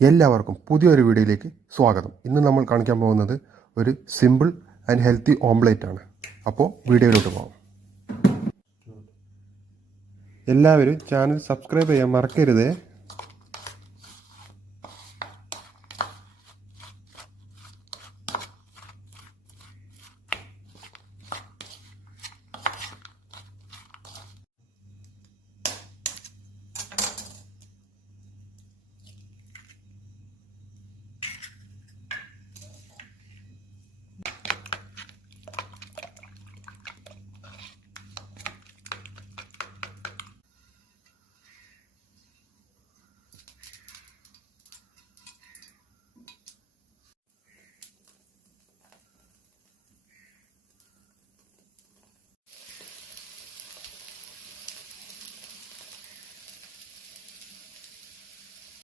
എല്ലാവർക്കും പുതിയൊരു വീഡിയോയിലേക്ക് സ്വാഗതം. ഇന്ന് നമ്മൾ കാണിക്കാൻ പോകുന്നത് ഒരു സിമ്പിൾ ആൻഡ് ഹെൽത്തി ഓംലേറ്റ് ആണ്. അപ്പോൾ വീഡിയോയിലോട്ട് പോകാം. എല്ലാവരും ചാനൽ സബ്സ്ക്രൈബ് ചെയ്യാൻ മറക്കരുത്.